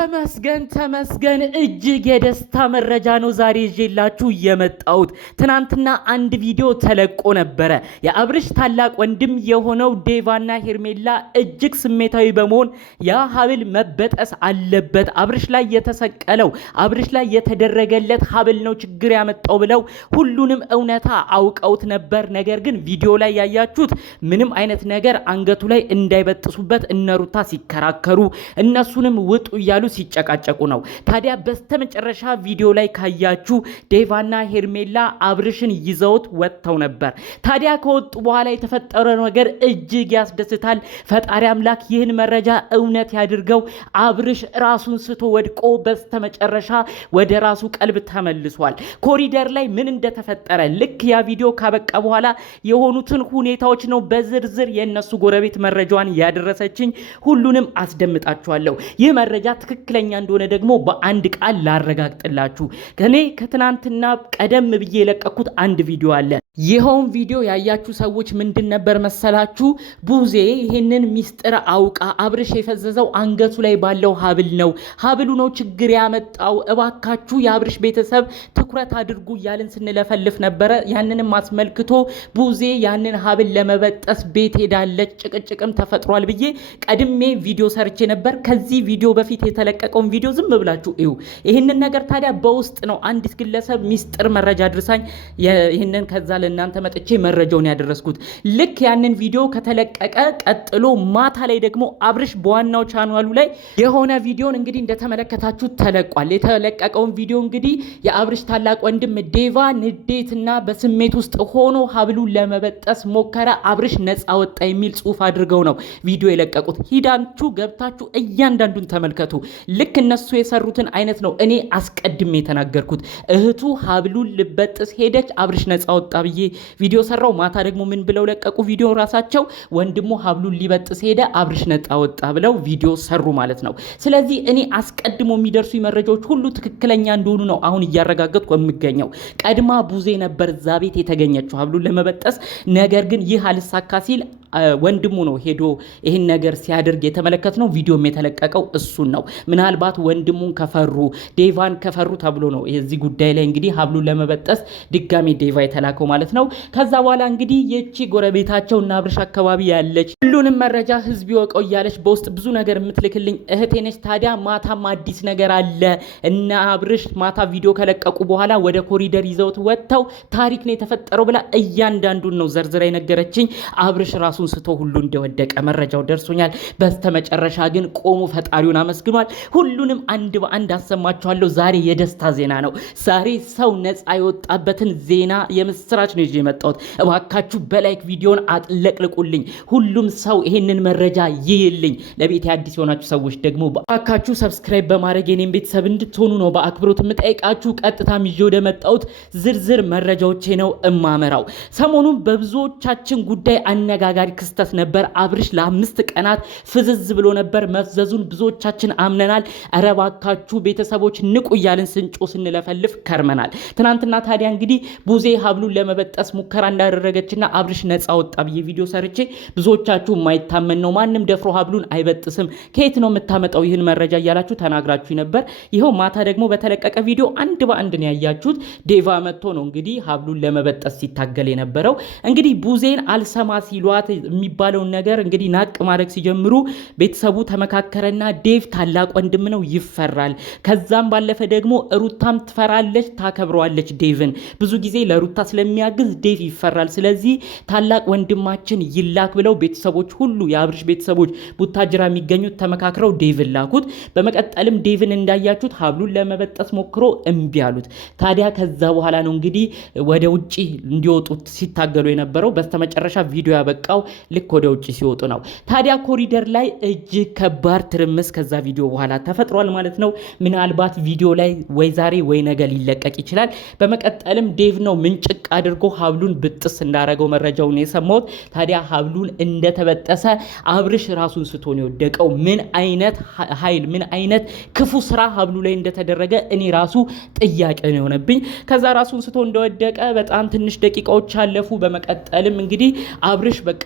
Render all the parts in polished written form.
ተመስገን እጅግ የደስታ መረጃ ነው ዛሬ ይዤላችሁ የመጣሁት። ትናንትና አንድ ቪዲዮ ተለቆ ነበረ። የአብርሽ ታላቅ ወንድም የሆነው ዴቫና ሄርሜላ እጅግ ስሜታዊ በመሆን ያ ሀብል መበጠስ አለበት፣ አብርሽ ላይ የተሰቀለው አብርሽ ላይ የተደረገለት ሀብል ነው ችግር ያመጣው ብለው ሁሉንም እውነታ አውቀውት ነበር። ነገር ግን ቪዲዮ ላይ ያያችሁት ምንም አይነት ነገር አንገቱ ላይ እንዳይበጥሱበት እነሩታ ሲከራከሩ እነሱንም ውጡ እያሉ ሲጨቃጨቁ ነው። ታዲያ በስተመጨረሻ ቪዲዮ ላይ ካያችሁ ዴቫና ሄርሜላ አብርሽን ይዘውት ወጥተው ነበር። ታዲያ ከወጡ በኋላ የተፈጠረው ነገር እጅግ ያስደስታል። ፈጣሪ አምላክ ይህን መረጃ እውነት ያድርገው። አብርሽ ራሱን ስቶ ወድቆ በስተመጨረሻ ወደ ራሱ ቀልብ ተመልሷል። ኮሪደር ላይ ምን እንደተፈጠረ ልክ ያ ቪዲዮ ካበቃ በኋላ የሆኑትን ሁኔታዎች ነው በዝርዝር የነሱ ጎረቤት መረጃዋን ያደረሰችኝ። ሁሉንም አስደምጣችኋለሁ። ይህ መረጃ ትክክለኛ እንደሆነ ደግሞ በአንድ ቃል ላረጋግጥላችሁ። ከኔ ከትናንትና ቀደም ብዬ የለቀኩት አንድ ቪዲዮ አለ። ይሄውን ቪዲዮ ያያችሁ ሰዎች ምንድን ነበር መሰላችሁ? ቡዜ ይሄንን ሚስጥር አውቃ አብርሽ የፈዘዘው አንገቱ ላይ ባለው ሀብል ነው፣ ሀብሉ ነው ችግር ያመጣው፣ እባካችሁ የአብርሽ ቤተሰብ ትኩረት አድርጉ እያልን ስንለፈልፍ ነበረ። ያንንም አስመልክቶ ቡዜ ያንን ሀብል ለመበጠስ ቤት ሄዳለች፣ ጭቅጭቅም ተፈጥሯል ብዬ ቀድሜ ቪዲዮ ሰርቼ ነበር። ከዚህ ቪዲዮ በፊት የተለቀቀውን ቪዲዮ ዝም ብላችሁ እዩ። ይህንን ነገር ታዲያ በውስጥ ነው አንዲት ግለሰብ ሚስጥር መረጃ አድርሳኝ ይህንን ከዛ ለእናንተ መጥቼ መረጃውን ያደረስኩት። ልክ ያንን ቪዲዮ ከተለቀቀ ቀጥሎ ማታ ላይ ደግሞ አብርሽ በዋናው ቻናሉ ላይ የሆነ ቪዲዮን እንግዲህ እንደተመለከታችሁ ተለቋል። የተለቀቀውን ቪዲዮ እንግዲህ የአብርሽ ታላቅ ወንድም ዴቫ ንዴትና በስሜት ውስጥ ሆኖ ሀብሉን ለመበጠስ ሞከረ፣ አብርሽ ነፃ ወጣ የሚል ጽሑፍ አድርገው ነው ቪዲዮ የለቀቁት። ሂዳችሁ ገብታችሁ እያንዳንዱን ተመልከቱ። ልክ እነሱ የሰሩትን አይነት ነው እኔ አስቀድሜ የተናገርኩት። እህቱ ሀብሉን ልበጥስ ሄደች፣ አብርሽ ነፃ ወጣ ብዬ ቪዲዮ ሰራው። ማታ ደግሞ ምን ብለው ለቀቁ? ቪዲዮ ራሳቸው ወንድሙ ሀብሉን ሊበጥስ ሄደ፣ አብርሽ ነፃ ወጣ ብለው ቪዲዮ ሰሩ ማለት ነው። ስለዚህ እኔ አስቀድሞ የሚደርሱ መረጃዎች ሁሉ ትክክለኛ እንደሆኑ ነው አሁን እያረጋገጥኩ የምገኘው። ቀድማ ቡዜ ነበር እዛ ቤት የተገኘችው ሀብሉን ለመበጠስ። ነገር ግን ይህ አልሳካ ሲል ወንድሙ ነው ሄዶ ይህን ነገር ሲያደርግ የተመለከትነው። ቪዲዮም የተለቀቀው እሱን ነው። ምናልባት ወንድሙን ከፈሩ ዴቫን ከፈሩ ተብሎ ነው የዚህ ጉዳይ ላይ እንግዲህ ሀብሉን ለመበጠስ ድጋሚ ዴቫ የተላከው ማለት ነው። ከዛ በኋላ እንግዲህ የቺ ጎረቤታቸው እና አብርሽ አካባቢ ያለች ሁሉንም መረጃ ህዝብ ይወቀው እያለች በውስጥ ብዙ ነገር የምትልክልኝ እህቴ ነች። ታዲያ ማታም አዲስ ነገር አለ እና አብርሽ ማታ ቪዲዮ ከለቀቁ በኋላ ወደ ኮሪደር ይዘውት ወጥተው ታሪክ ነው የተፈጠረው ብላ እያንዳንዱን ነው ዘርዝራ የነገረችኝ። አብርሽ ራሱን ስቶ ሁሉ እንደወደቀ መረጃው ደርሶኛል። በስተመጨረሻ ግን ቆሞ ፈጣሪውን አመስግኗል። ሁሉንም አንድ በአንድ አሰማችኋለሁ። ዛሬ የደስታ ዜና ነው። ዛሬ ሰው ነፃ የወጣበትን ዜና የምስራች ነው ይዤ የመጣሁት። እባካችሁ በላይክ ቪዲዮን አጥለቅልቁልኝ። ሁሉም ሰው ይሄንን መረጃ ይይልኝ። ለቤት አዲስ የሆናችሁ ሰዎች ደግሞ እባካችሁ ሰብስክራይብ በማድረግ የኔን ቤተሰብ እንድትሆኑ ነው በአክብሮት የምጠይቃችሁ። ቀጥታም ይዤ ወደ መጣሁት ዝርዝር መረጃዎቼ ነው እማመራው። ሰሞኑን በብዙዎቻችን ጉዳይ አነጋጋሪ ክስተት ነበር። አብርሽ ለ5 ቀናት ፍዝዝ ብሎ ነበር። መፍዘዙን ብዙዎቻችን አምነናል። ኧረ እባካችሁ ቤተሰቦች ንቁ እያልን ስንጮ ስንለፈልፍ ከርመናል። ትናንትና ታዲያ እንግዲህ ቡዜ ሀብሉን ለመበጠስ ሙከራ እንዳደረገችና አብርሽ ነፃ ወጣ ብዬ ቪዲዮ ሰርቼ ብዙዎቻችሁ የማይታመን ነው፣ ማንም ደፍሮ ሀብሉን አይበጥስም፣ ከየት ነው የምታመጣው ይህን መረጃ እያላችሁ ተናግራችሁ ነበር። ይኸው ማታ ደግሞ በተለቀቀ ቪዲዮ አንድ በአንድ ነው ያያችሁት። ዴቫ መጥቶ ነው እንግዲህ ሀብሉን ለመበጠስ ሲታገል የነበረው። እንግዲህ ቡዜን አልሰማ ሲሏት የሚባለውን ነገር እንግዲህ ናቅ ማድረግ ሲጀምሩ ቤተሰቡ ተመካከረና ዴቭ ታላቅ ወንድም ነው ይፈራል። ከዛም ባለፈ ደግሞ ሩታም ትፈራለች፣ ታከብረዋለች ዴቭን። ብዙ ጊዜ ለሩታ ስለሚያግዝ ዴቭ ይፈራል። ስለዚህ ታላቅ ወንድማችን ይላክ ብለው ቤተሰቦች ሁሉ የአብርሽ ቤተሰቦች ቡታጅራ የሚገኙት ተመካክረው ዴቭን ላኩት። በመቀጠልም ዴቭን እንዳያችሁት ሀብሉን ለመበጠስ ሞክሮ እምቢ አሉት። ታዲያ ከዛ በኋላ ነው እንግዲህ ወደ ውጪ እንዲወጡት ሲታገሉ የነበረው። በስተመጨረሻ ቪዲዮ ያበቃው ልክ ወደ ውጪ ሲወጡ ነው። ታዲያ ኮሪደር ላይ እጅግ ከባድ ትርምስ ከዛ ቪዲዮ በኋላ ተፈጥሯል ማለት ነው። ምናልባት ቪዲዮ ላይ ወይ ዛሬ ወይ ነገ ሊለቀቅ ይችላል። በመቀጠልም ዴቭ ነው ምንጭቅ አድርጎ ሀብሉን ብጥስ እንዳረገው መረጃውን የሰማሁት። ታዲያ ሀብሉን እንደተበጠሰ አብርሽ ራሱን ስቶ ነው የወደቀው። ምን አይነት ኃይል ምን አይነት ክፉ ስራ ሀብሉ ላይ እንደተደረገ እኔ ራሱ ጥያቄ ነው የሆነብኝ። ከዛ ራሱን ስቶ እንደወደቀ በጣም ትንሽ ደቂቃዎች አለፉ። በመቀጠልም እንግዲህ አብርሽ በቃ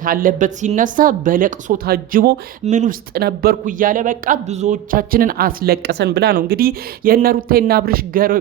ካለበት ሲነሳ በለቅሶ ታጅቦ ምን ውስጥ ነበርኩ እያለ በቃ ብዙዎቻችንን አስለቀሰን ብላ ነው እንግዲህ የነሩታና አብርሽ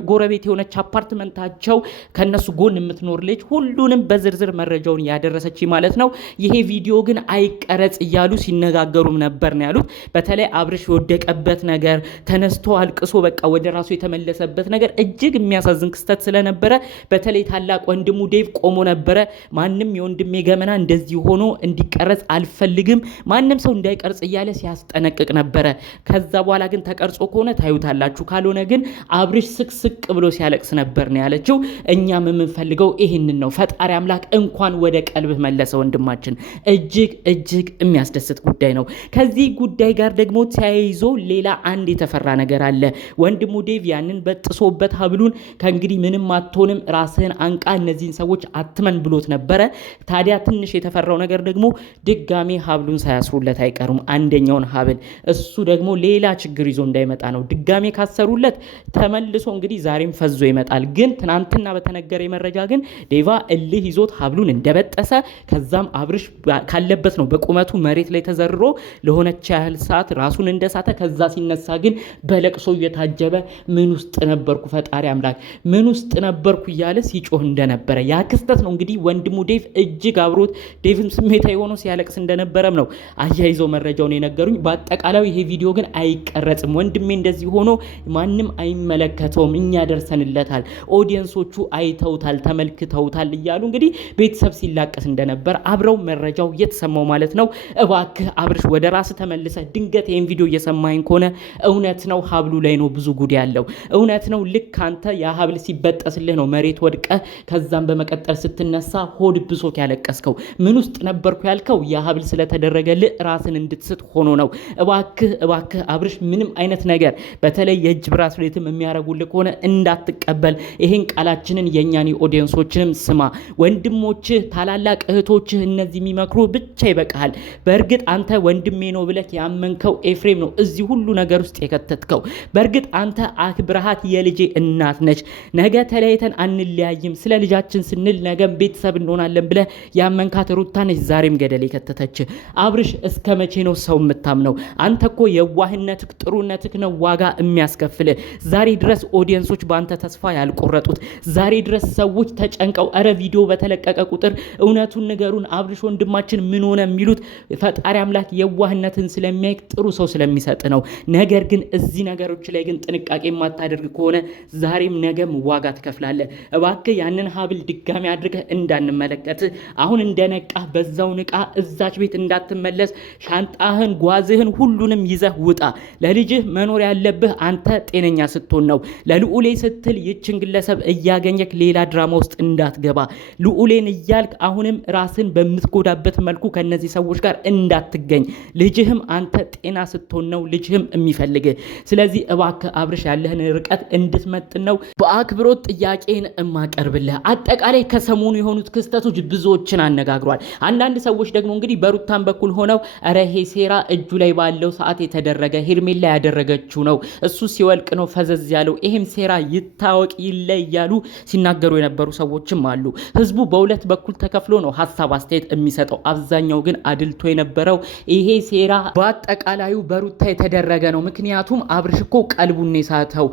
ጎረቤት የሆነች አፓርትመንታቸው ከነሱ ጎን የምትኖር ልጅ ሁሉንም በዝርዝር መረጃውን ያደረሰች ማለት ነው። ይሄ ቪዲዮ ግን አይቀረጽ እያሉ ሲነጋገሩም ነበር ነው ያሉት። በተለይ አብርሽ የወደቀበት ነገር ተነስቶ አልቅሶ በቃ ወደ ራሱ የተመለሰበት ነገር እጅግ የሚያሳዝን ክስተት ስለነበረ በተለይ ታላቅ ወንድሙ ዴቭ ቆሞ ነበረ። ማንም የወንድሜ ገመና እንደዚህ ሆኖ እንዲቀረጽ አልፈልግም፣ ማንም ሰው እንዳይቀርጽ እያለ ሲያስጠነቅቅ ነበረ። ከዛ በኋላ ግን ተቀርጾ ከሆነ ታዩታላችሁ፣ ካልሆነ ግን አብርሽ ስቅስቅ ብሎ ሲያለቅስ ነበር ነው ያለችው። እኛም የምንፈልገው ይህንን ነው። ፈጣሪ አምላክ እንኳን ወደ ቀልብህ መለሰ ወንድማችን። እጅግ እጅግ የሚያስደስት ጉዳይ ነው። ከዚህ ጉዳይ ጋር ደግሞ ተያይዞ ሌላ አንድ የተፈራ ነገር አለ። ወንድሙ ዴቭ ያንን በጥሶበት ሀብሉን ከእንግዲህ ምንም አትሆንም ራስህን አንቃ እነዚህን ሰዎች አትመን ብሎት ነበረ። ታዲያ ትንሽ የተፈራው ነገር ደግሞ ድጋሜ ሀብሉን ሳያስሩለት አይቀሩም አንደኛውን ሀብል። እሱ ደግሞ ሌላ ችግር ይዞ እንዳይመጣ ነው። ድጋሜ ካሰሩለት ተመልሶ እንግዲህ ዛሬም ፈዞ ይመጣል። ግን ትናንትና በተነገረ መረጃ ግን ዴቫ እልህ ይዞት ሀብሉን እንደበጠሰ ከዛም አብርሽ ካለበት ነው በቁመቱ መሬት ላይ ተዘርሮ ለሆነች ያህል ሰዓት ራሱን እንደሳተ ከዛ ሲነሳ ግን በለቅሶ እየታጀበ ምን ውስጥ ነበርኩ ፈጣሪ አምላክ ምን ውስጥ ነበርኩ እያለ ሲጮህ እንደነበረ ያ ክስተት ነው እንግዲህ ወንድሙ ዴቭ እጅግ አብሮት ዴቭም ስሜታዊ ሆኖ ሲያለቅስ እንደነበረም ነው አያይዘው መረጃውን የነገሩኝ። በአጠቃላይ ይሄ ቪዲዮ ግን አይቀረጽም፣ ወንድሜ እንደዚህ ሆኖ ማንም አይመለከተውም፣ እኛ ደርሰንለታል፣ ኦዲየንሶቹ አይተውታል፣ ተመልክተውታል እያሉ እንግዲህ ቤተሰብ ሲላቀስ እንደነበር አብረው መረጃው የተሰማው ማለት ነው። እባክህ አብርሽ ወደ ራስ ተመልሰ ድንገት ይሄን ቪዲዮ እየሰማኝ ከሆነ እውነት ነው ሀብሉ ላይ ነው ብዙ ጉድ ያለው፣ እውነት ነው ልክ አንተ ያ ሀብል ሲበጠስልህ ነው መሬት ወድቀ ከዛም በመቀጠል ስትነሳ ሆድ ብሶት ያለቀስከው፣ ምን ውስጥ ነበርኩ ያልከው ያ ሀብል ስለተደረገልህ ራስን እንድትስት ሆኖ ነው። እባክህ እባክህ አብርሽ ምንም አይነት ነገር በተለይ የእጅ ብራስሌትም የሚያረጉልህ ከሆነ እንዳትቀበል። ይሄን ቃላችንን የኛን ኦዲየንሶችንም ስማ። ወንድሞችህ ታላላቅ እህቶችህ እነዚህ የሚመክሩ ብቻ ይበቃል። በእርግጥ አንተ ወንድሜ ነው ብለህ ያመንከው ኤፍሬም ነው እዚህ ሁሉ ነገር ውስጥ የከተትከው። በእርግጥ አንተ አክብረሃት የልጄ እናት ነች፣ ነገ ተለያይተን አንለያይም፣ ስለ ልጃችን ስንል ነገም ቤተሰብ እንሆናለን ብለህ ያመንካት ሩታ ነች ዛሬም ገደል የከተተች። አብርሽ እስከ መቼ ነው ሰው የምታምነው? አንተ እኮ የዋህነትህ ጥሩነትህ ነው ዋጋ የሚያስከፍልህ። ዛሬ ድረስ ኦዲየንሶች በአንተ ተስፋ ያልቆረጡት፣ ዛሬ ድረስ ሰዎች ተጨንቀው እረ ቪዲዮ በተለቀቀ ቁጥር እውነቱን ንገሩን አብርሽ ወንድማችን ምን ሆነ የሚሉት ፈጣሪ አምላክ የዋህነትን ስለሚያይቅ ጥሩ ሰው ስለሚሰጥ ነው። ነገር ግን እዚህ ነገሮች ላይ ግን ጥንቃቄ የማታደርግ ከሆነ ዛሬም ነገም ዋጋ ትከፍላለህ። እባክህ ያንን ሀብል ድጋሚ አድርገህ እንዳንመለከት፣ አሁን እንደነቃህ በዛው ንቃ፣ እዛች ቤት እንዳትመለስ፣ ሻንጣህን ጓዝህን ሁሉንም ይዘህ ውጣ። ለልጅህ መኖር ያለብህ አንተ ጤነኛ ስትሆን ነው። ለልዑሌ ስትል ይችን ግለሰብ እያገኘክ ሌላ ድራማ ውስጥ እንዳትገባ፣ ልዑሌን እያልክ አሁንም ራስን በምትጎዳበት መልኩ ከነዚህ ሰዎች ጋር እንዳትገኝ። ልጅህም አንተ ጤና ስትሆን ነው ልጅህም የሚፈልግህ። ስለዚህ እባክህ አብርሽ ያለህን ርቀት እንድትመጥን ነው በአክብሮት ጥያቄን እማቀርብልህ። አጠቃላይ ከሰሞኑ የሆኑት ክስተቶች ብዙዎችን አነጋግሯል። አንዳንድ ሰዎች ደግሞ እንግዲህ በሩታን በኩል ሆነው እረ ይሄ ሴራ እጁ ላይ ባለው ሰዓት የተደረገ ሄርሜላ ያደረገችው ነው፣ እሱ ሲወልቅ ነው ፈዘዝ ያለው፣ ይሄም ሴራ ይታወቅ ይለይ እያሉ ሲናገሩ የነበሩ ሰዎችም አሉ። ህዝቡ በሁለት በኩል ተከፍሎ ነው ሀሳብ አስተያየት የሚሰጠው። አብዛኛው ግን አድልቶ የነበረው ይሄ ሴራ በአጠቃላዩ በሩታ የተደረገ ነው። ምክንያቱም አብርሽ እኮ ቀልቡን የሳተው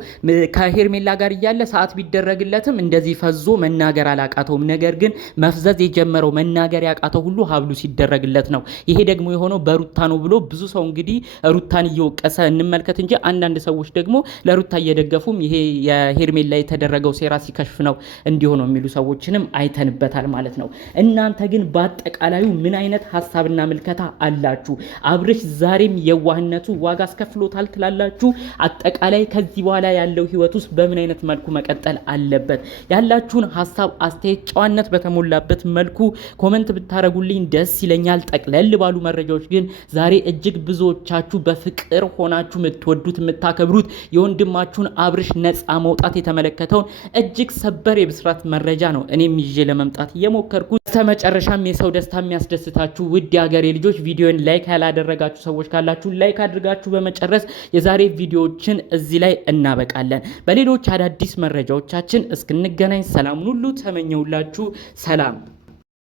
ከሄርሜላ ጋር እያለ ሰዓት ቢደረግለትም እንደዚህ ፈዞ መናገር አላቃተውም። ነገር ግን መፍዘዝ የጀመረው መናገር ያቃተው ሁሉ ሀብሉ ሲደረግለት ነው። ይሄ ደግሞ የሆነው በሩታ ነው ብሎ ብዙ ሰው እንግዲህ ሩታን እየወቀሰ እንመልከት እንጂ አንዳንድ ሰዎች ደግሞ ለሩታ እየደገፉም ይሄ የሄርሜላ የተደረገው ሴራ ሲከሽፍ ነው እንዲሆነው የሚሉ ሰዎችንም አይተንበታል ማለት ነው። እናንተ ግን በአጠቃላዩ ምን አይነት ሀሳብና ምልከታ አላችሁ? አብርሽ ዛሬም የዋህነቱ ዋጋ አስከፍሎታል ትላላችሁ? አጠቃላይ ከዚህ በኋላ ያለው ህይወት ውስጥ በምን አይነት መልኩ መቀጠል አለበት? ያላችሁን ሀሳብ አስተያየት ጨዋነት በተሞላበት መልኩ ኮመንት ብታረጉልኝ ደስ ይለኛል። ጠቅለል ባሉ መረጃዎች ግን ዛሬ እጅግ ብዙዎቻችሁ በፍቅር ሆናችሁ የምትወዱት የምታከብሩት የወንድማችሁን አብርሽ ነፃ መውጣት የተመለከተውን እጅግ ሰበር የብስራት መረጃ ነው እኔም ይዤ ለመምጣት የሞከርኩት። በመጨረሻም የሰው ደስታ የሚያስደስታችሁ ውድ የሀገሬ ልጆች ቪዲዮን ላይክ ያላደረጋችሁ ሰዎች ካላችሁ ላይክ አድርጋችሁ በመጨረስ የዛሬ ቪዲዮዎችን እዚህ ላይ እናበቃለን። በሌሎች አዳዲስ መረጃዎቻችን እስክንገናኝ ሰላም ሁሉ ተመኘውላችሁ። ሰላም